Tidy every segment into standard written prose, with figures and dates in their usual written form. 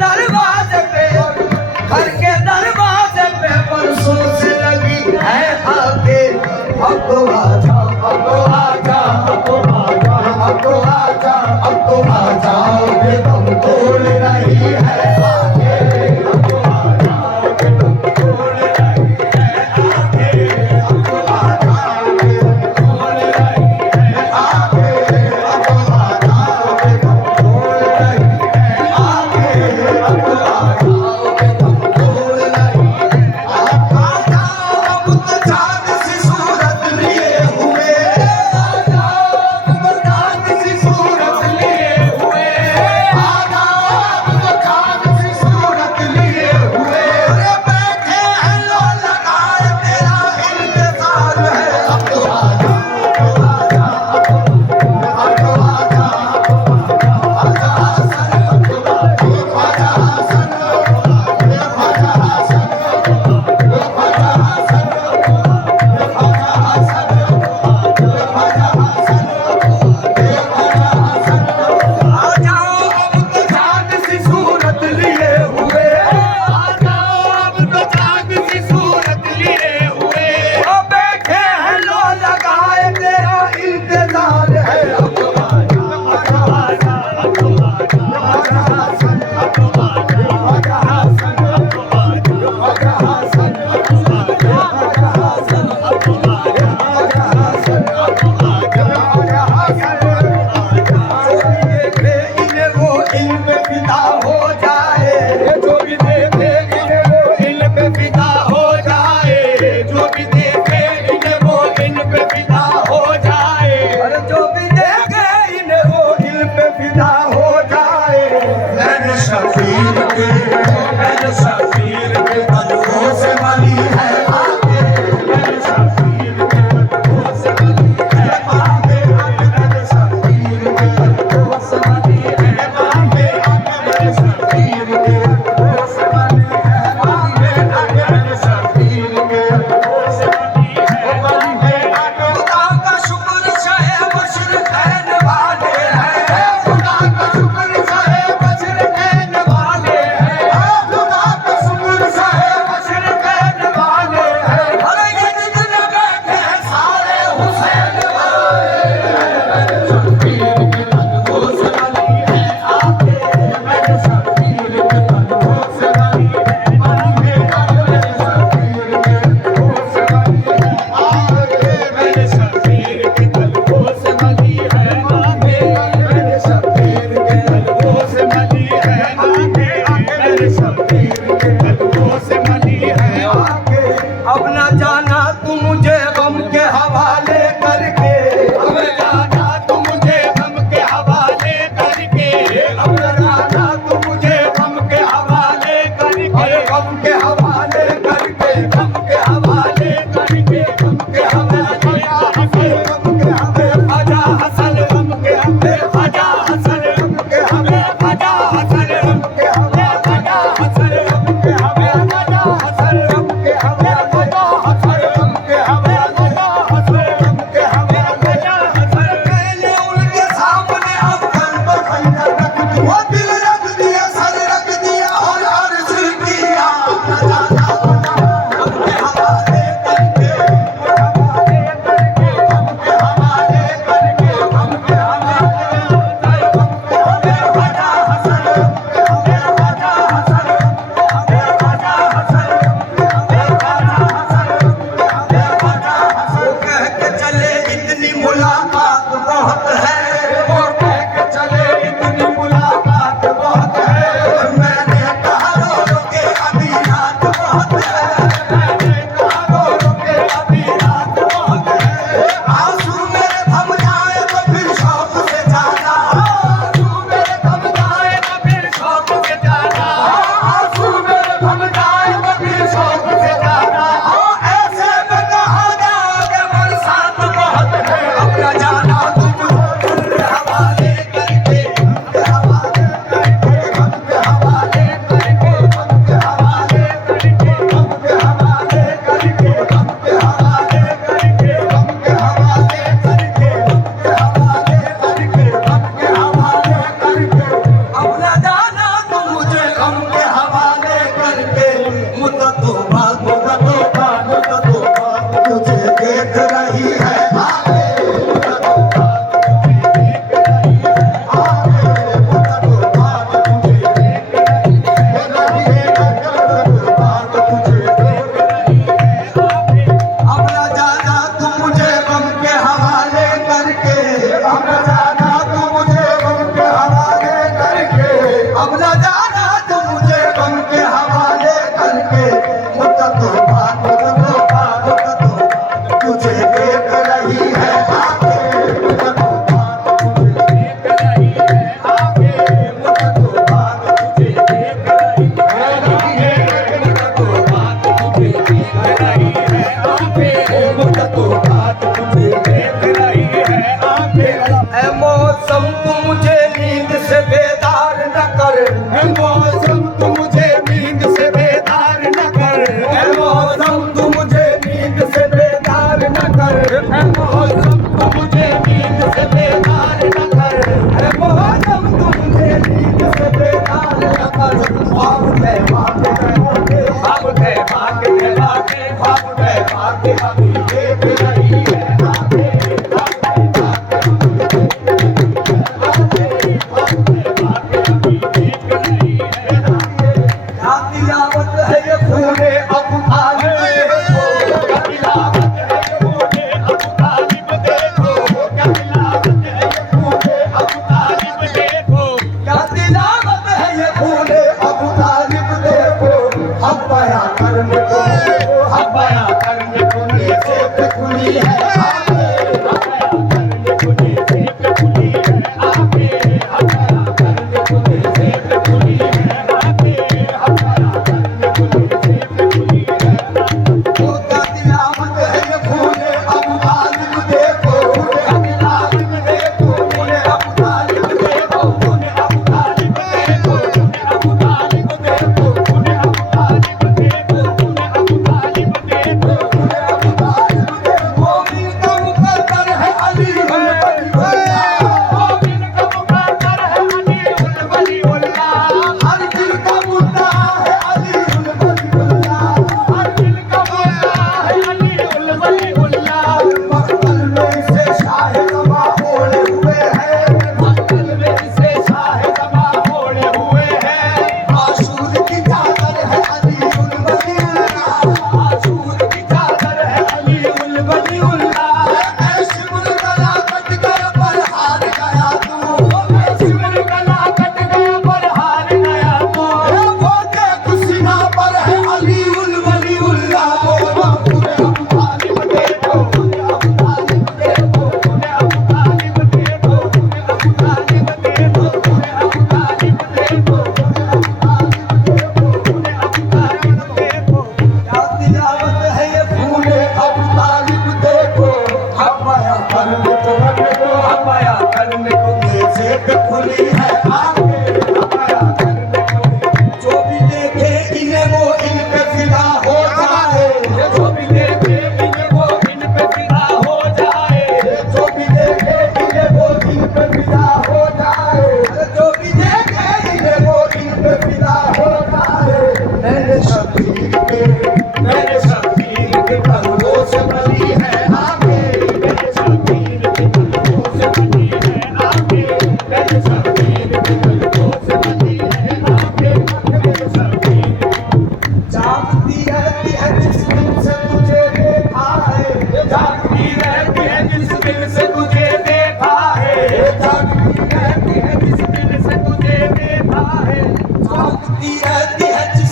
दरवाजे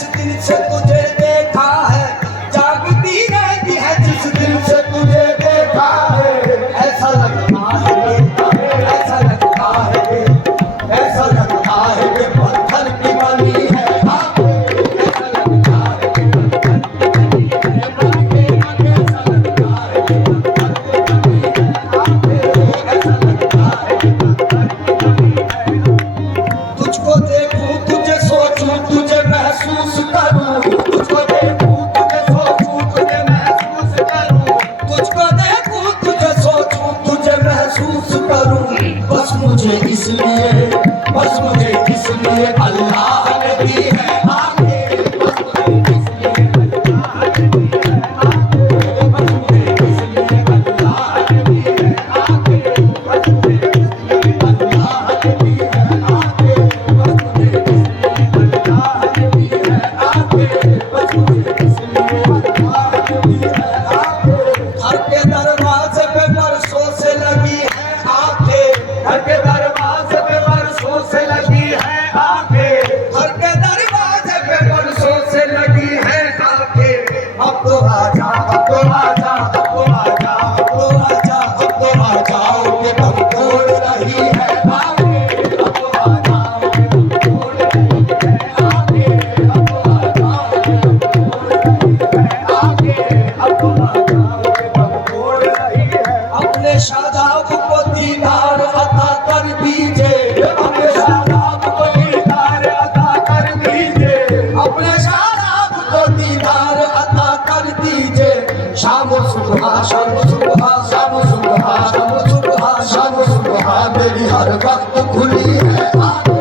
जिस दिन से तुझे देखा है जागती रहती है, जिस दिन से तुझे देखा है ऐसा लगता है, ऐसा लगता है, ऐसा लगता है कि पत्थर की बनी है आंखें, ऐसा लगता है कि पत्थर की बनी है आंखें, ऐसा लगता है कि पत्थर की बनी है आंखें, ऐसा लगता है कि पत्थर की बनी है। तुझको देखूं तुझे सोचूं तुझे महसूस करूं, तुझको देखूं तुझे सोचूं तुझे महसूस करूं, तुझको देखूं तुझे सोचूं तुझे महसूस करूं, बस मुझे इसलिए अल्लाह ने दी है आंखें, बस मुझे इसलिए अल्लाह ने दी है आंखें, बस मुझे इसलिए अल्लाह ने दी है आंखें, बस मुझे इसलिए अल्लाह ने दी है आंखें, बस मुझे इसलिए अल्लाह ने दी है आंखें, बस मुझे इसलिए अल्लाह ने दी है आंखें। घर के दरवाजे पे बरसों से लगी है आंखें, घर के दरवाजे पे बरसों से लगी है आंखें, घर के दरवाजे पे बरसों से लगी है आंखें। अब तो आजा, अब तो आजा, अब तो आजा, अब तो आजा, अब तो आजा के दम तोड़ रही है आंखें, अब तो आजा के दम तोड़ रही है आंखें, अब तो आजा के दम तोड़ रही है आंखें, अब तो आजा के दम तोड़ रही है। अपने शादाब को दीदार अता कर दीजिए, अपने शादाब को दीदार अता कर दीजिए, अपने शादाब को दीदार अता कर दीजिए। शाम सुबह शाम सुबह शाम सुबह शाम सुबह शाम सुबह मेरी हर वक्त खुली है आंखें।